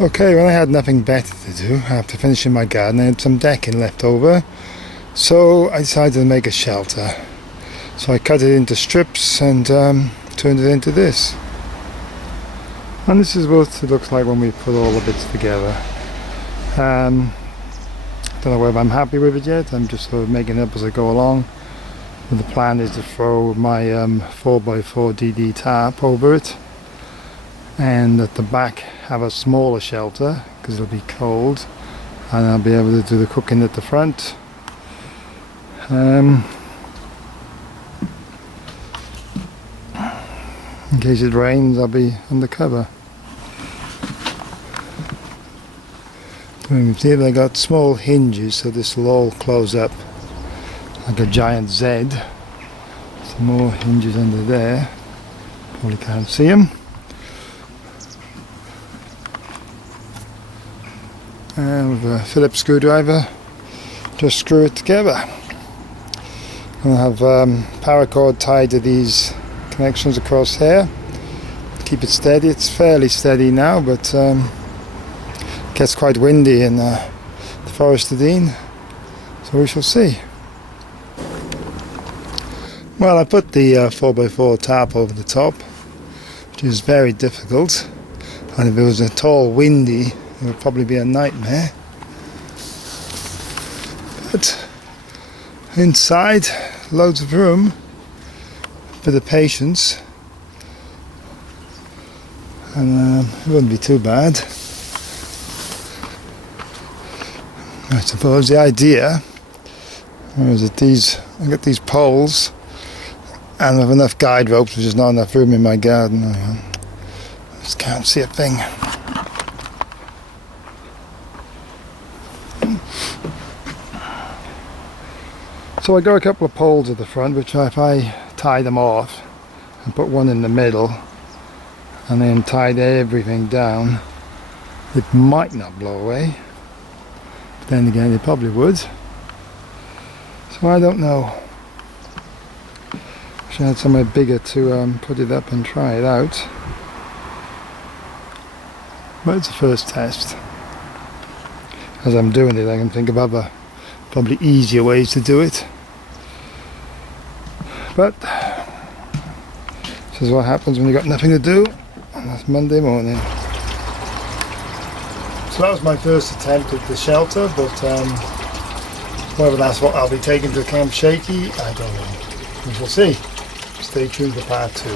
Okay, well I had nothing better to do after finishing my garden. I had some decking left over, so I decided to make a shelter. So I cut it into strips and turned it into this. And this is what it looks like when we put all the bits together. Don't know whether I'm happy with it yet. I'm just sort of making it up as I go along. And the plan is to throw my 4x4 DD tarp over it, and at the back have a smaller shelter because it'll be cold, and I'll be able to do the cooking at the front. In case it rains, I'll be under cover. You can see they got small hinges, so this will all close up like a giant Z. Some more hinges under there. Probably can't see them. And with a Phillips screwdriver, just screw it together. I'll have paracord tied to these connections across here. Keep it steady. It's fairly steady now, but it gets quite windy in the Forest of Dean, so we shall see. Well, I put the 4x4 tarp over the top, which is very difficult, and if it was at all windy it would probably be a nightmare. But inside, loads of room, a bit of patience, and it wouldn't be too bad. I suppose the idea is that I got these poles, and with enough guide ropes, which is not enough room in my garden. I just can't see a thing. So I got a couple of poles at the front, which if I tie them off and put one in the middle and then tied everything down, it might not blow away. But then again, it probably would. So I don't know. I should have somewhere bigger to put it up and try it out. But it's a first test. As I'm doing it, I can think of other probably easier ways to do it. But this is what happens when you've got nothing to do on this Monday morning. So that was my first attempt at the shelter, but whether that's what I'll be taking to Camp Shaky, I don't know. We shall see. Stay tuned for part 2.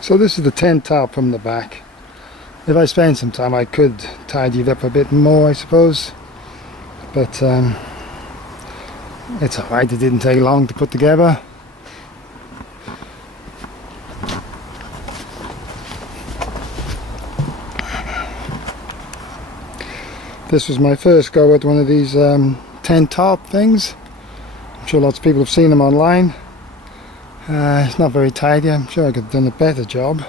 So this is the tent tarp from the back. If I spend some time I could tidy it up a bit more, I suppose, but it's alright, it didn't take long to put together. This was my first go at one of these tent tarp things. I'm sure lots of people have seen them online. It's not very tidy, I'm sure I could have done a better job.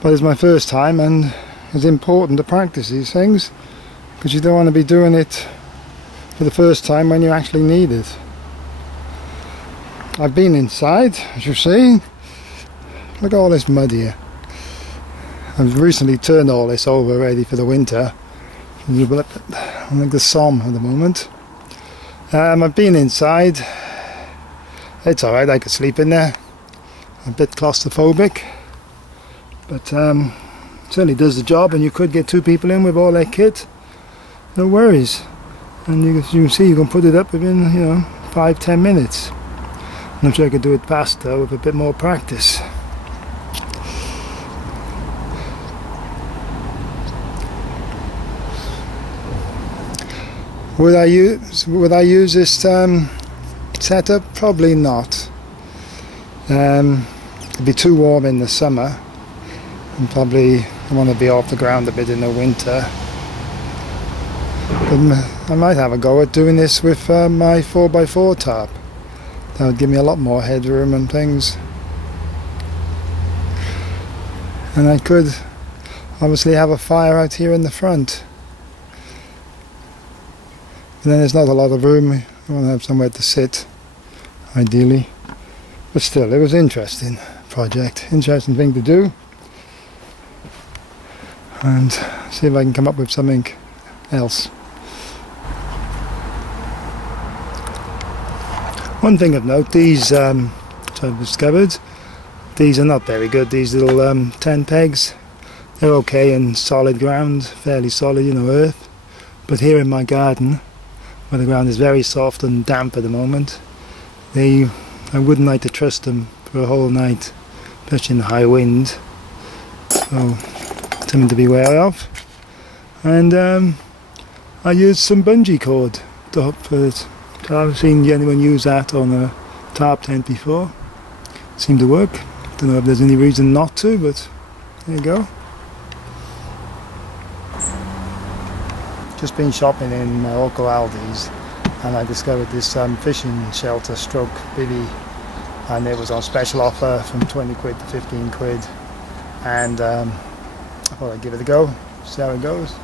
But it's my first time, and it's important to practice these things, because you don't want to be doing it for the first time when you actually need it. I've been inside, as you've seen. Look at all this mud here. I've recently turned all this over ready for the winter. I'm like the Somme at the moment. I've been inside. It's alright, I could sleep in there. A bit claustrophobic, but certainly does the job, and you could get 2 people in with all their kit. No worries. And you can see you can put it up within 5-10 minutes. And I'm sure I could do it faster with a bit more practice. Would I use this setup? Probably not. It'd be too warm in the summer, and probably I want to be off the ground a bit in the winter. But I might have a go at doing this with my 4x4 tarp. That would give me a lot more headroom and things. And I could obviously have a fire out here in the front. And then there's not a lot of room. You want to have somewhere to sit, ideally. But still, it was an interesting project, interesting thing to do. And see if I can come up with something else. One thing of note, these, which I've discovered, these are not very good, these little tent pegs. They're okay in solid ground, fairly solid, earth. But here in my garden, where the ground is very soft and damp at the moment, I wouldn't like to trust them for a whole night, especially in high wind. So, something to be wary of. And I used some bungee cord to hook for it. I haven't seen anyone use that on a tarp tent before. It seemed to work. Don't know if there's any reason not to, but there you go. Just been shopping in my local Aldi's, and I discovered this fishing shelter stroke Bivvy, and it was on special offer from 20 quid to 15 quid, and I thought I'd give it a go, see how it goes.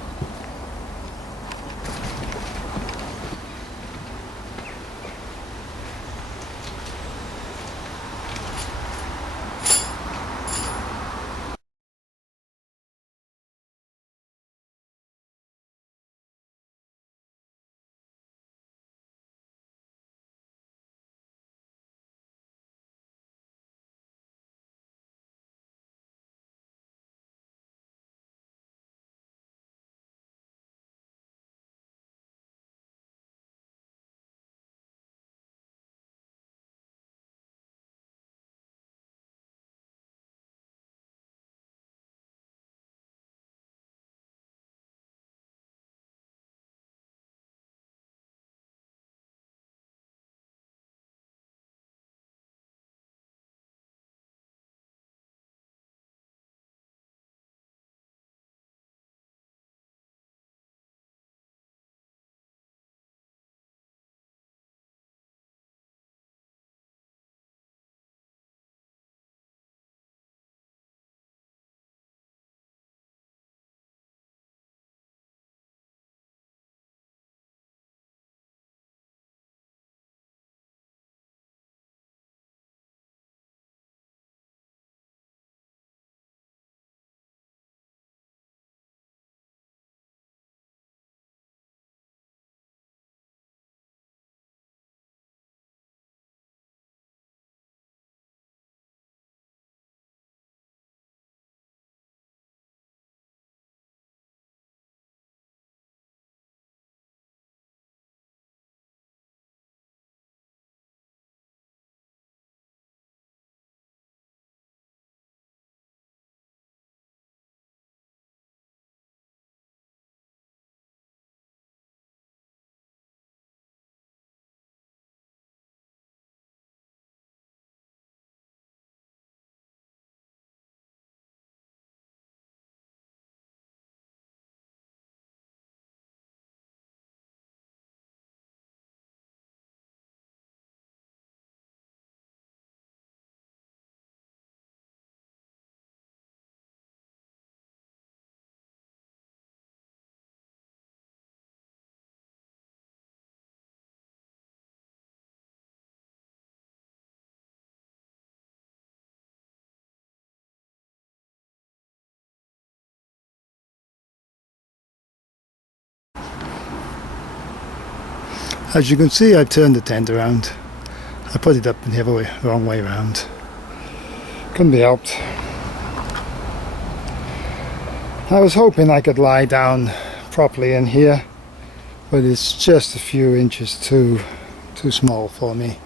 As you can see, I've turned the tent around. I put it up in the other way, wrong way around. Couldn't be helped. I was hoping I could lie down properly in here, but it's just a few inches too small for me.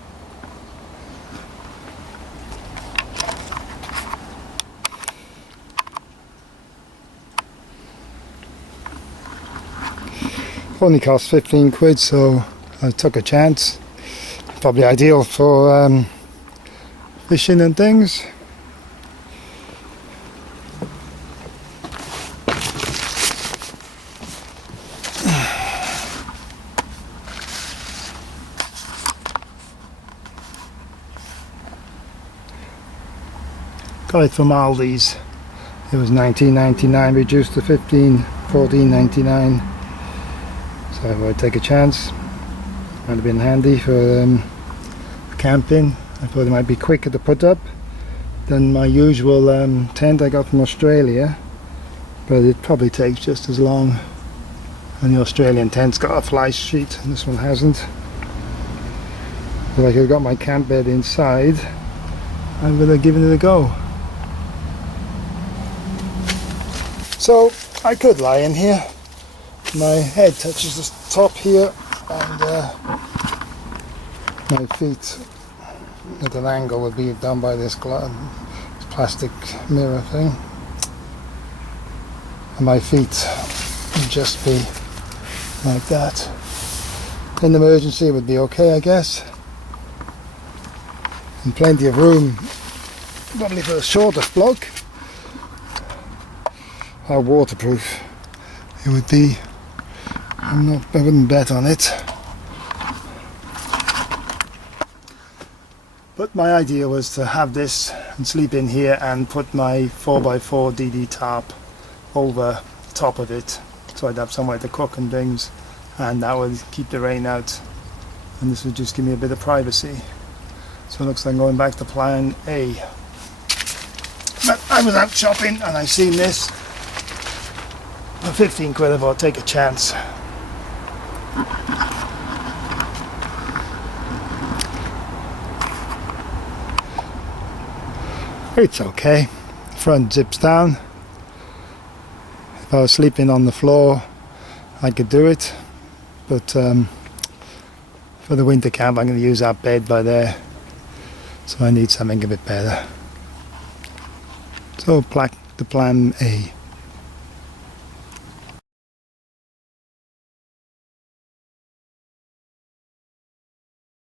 Only cost 15 quid, so I took a chance. Probably ideal for fishing and things. Got it from Aldi's. It was $19.99, reduced to $14.99. So I'd take a chance. Might have been handy for camping. I thought it might be quicker to put up than my usual tent I got from Australia, but it probably takes just as long. And the Australian tent's got a fly sheet and this one hasn't. But I could have got my camp bed inside, I would have given it a go. So I could lie in here. My head touches the top here, and my feet at an angle would be done by this plastic mirror thing, and my feet would just be like that. In emergency it would be okay, I guess, and plenty of room probably for a shorter bloke. How waterproof it would be, I wouldn't bet on it. But my idea was to have this and sleep in here and put my 4x4 DD tarp over top of it, so I'd have somewhere to cook and things, and that would keep the rain out, and this would just give me a bit of privacy. So it looks like I'm going back to plan A. But I was out shopping and I seen this for 15 quid. I thought I'd take a chance. It's okay. Front zips down. If I was sleeping on the floor I could do it, but for the winter camp I'm going to use that bed by there, so I need something a bit better. So the plan A.